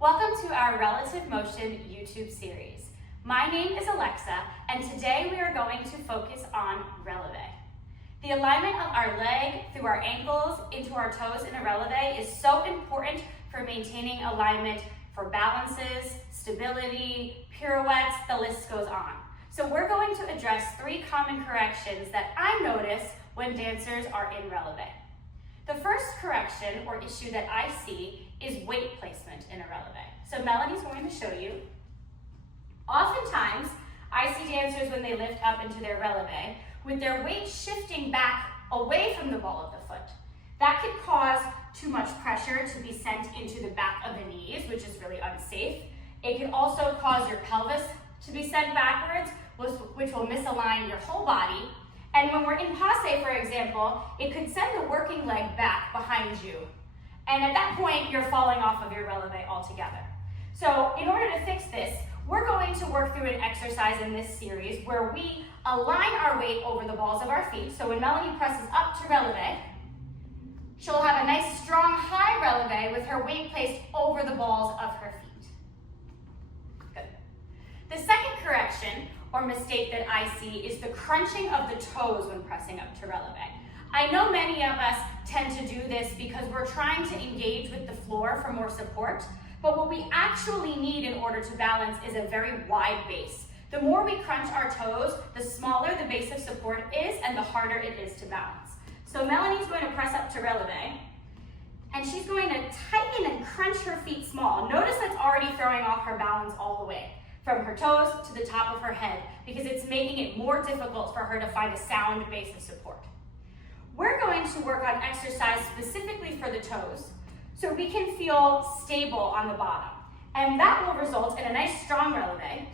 Welcome to our Relative Motion YouTube series. My name is Alexa, and today we are going to focus on relevé. The alignment of our leg through our ankles into our toes in a relevé is so important for maintaining alignment for balances, stability, pirouettes, the list goes on. So we're going to address 3 common corrections that I notice when dancers are in relevé. The first correction or issue that I see is weight placement in a relevé. So Melanie's going to show you. Oftentimes, I see dancers when they lift up into their relevé with their weight shifting back away from the ball of the foot. That could cause too much pressure to be sent into the back of the knees, which is really unsafe. It can also cause your pelvis to be sent backwards, which will misalign your whole body. And when we're in passe, for example, it could send the working leg back behind you. And at that point, you're falling off of your relevé altogether. So in order to fix this, we're going to work through an exercise in this series where we align our weight over the balls of our feet. So when Melanie presses up to relevé, she'll have a nice strong high relevé with her weight placed over the balls of her feet. Good. The second correction or mistake that I see is the crunching of the toes when pressing up to relevé. I know many of us tend to do this because we're trying to engage with the floor for more support, but what we actually need in order to balance is a very wide base. The more we crunch our toes, the smaller the base of support is and the harder it is to balance. So Melanie's going to press up to relevé, and she's going to tighten and crunch her feet small. Notice that's already throwing off her balance all the way, from her toes to the top of her head, because it's making it more difficult for her to find a sound base of support. We're going to work on exercise specifically for the toes, so we can feel stable on the bottom. And that will result in a nice strong relevé,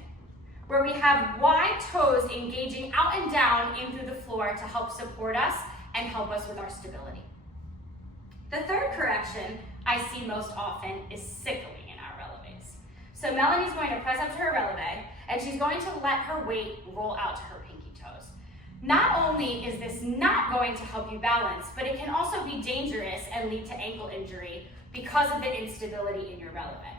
where we have wide toes engaging out and down in through the floor to help support us and help us with our stability. The third correction I see most often is sickling in our relevés. So Melanie's going to press up to her relevé, and she's going to let her weight roll out to her pinky toes. Not only is this not going to help you balance, but it can also be dangerous and lead to ankle injury because of the instability in your relevé.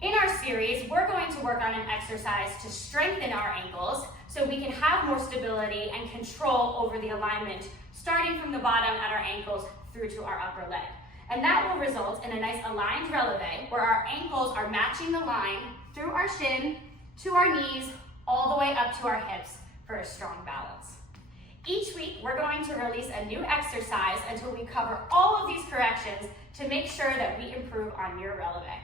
In our series, we're going to work on an exercise to strengthen our ankles so we can have more stability and control over the alignment, starting from the bottom at our ankles through to our upper leg. And that will result in a nice aligned relevé where our ankles are matching the line through our shin, to our knees, all the way up to our hips for a strong balance. Each week, we're going to release a new exercise until we cover all of these corrections to make sure that we improve on your relevé.